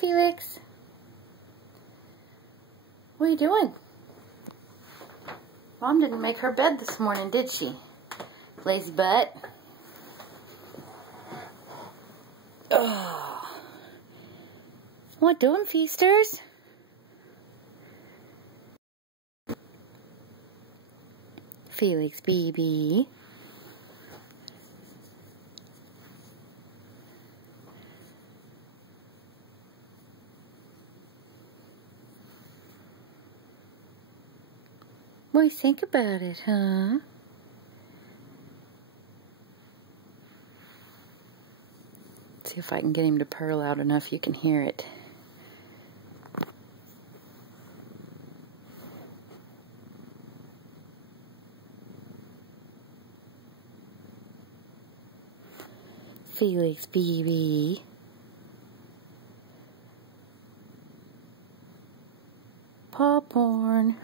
Felix. What are you doing? Mom didn't make her bed this morning, did she? Lazy butt. Oh. What doing, feasters? Felix, baby. What do you think about it, huh? See if I can get him to purr loud enough you can hear it. Felix, baby. Popcorn.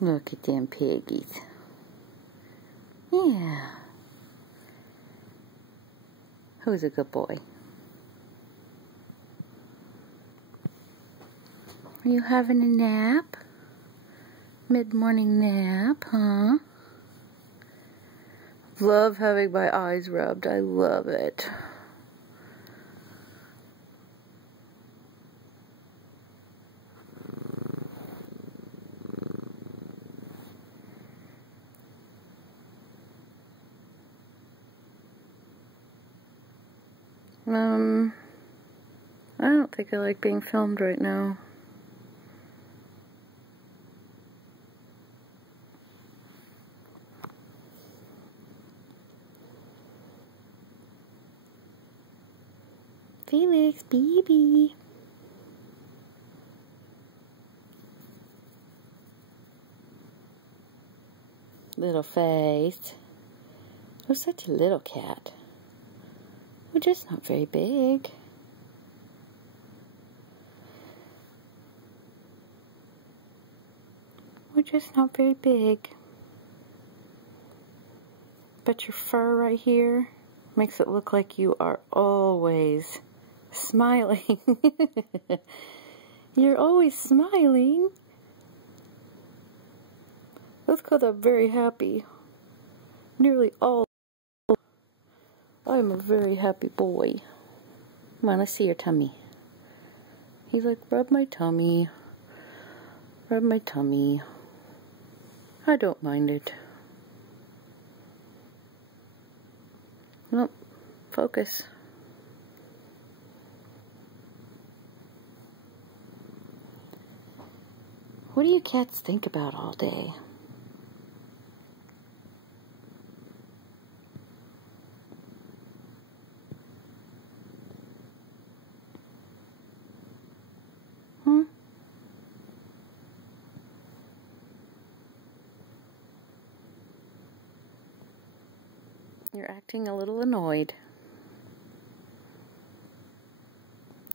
Look at them piggies. Yeah. Who's a good boy? Are you having a nap? Mid-morning nap, huh? Love having my eyes rubbed. I love it. I don't think I like being filmed right now. Felix, baby. Little face. You're such a little cat. We're just not very big. We're just not very big. But your fur right here makes it look like you are always smiling. You're always smiling. That's because I'm very happy. Nearly all. I'm a very happy boy. Come on, let's see your tummy. He's like, rub my tummy. Rub my tummy. I don't mind it. Nope. Focus. What do you cats think about all day? You're acting a little annoyed.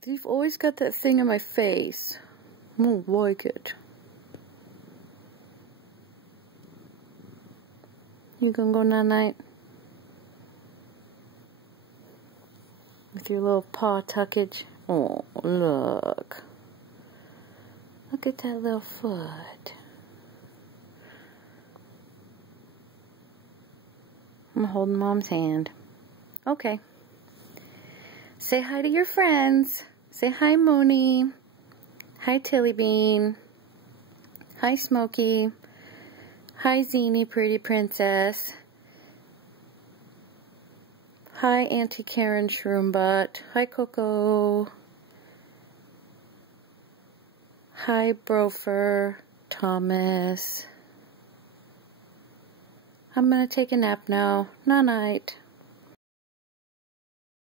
You've always got that thing in my face. I don't like it. You gonna go night-night? With your little paw tuckage? Oh, look. Look at that little foot. I'm holding Mom's hand. Okay. Say hi to your friends. Say hi, Mooney. Hi, Tilly Bean. Hi, Smokey. Hi, Zini, pretty princess. Hi, Auntie Karen Shroombutt. Hi, Coco. Hi, Brofer. Thomas. I'm gonna take a nap now. Night-night.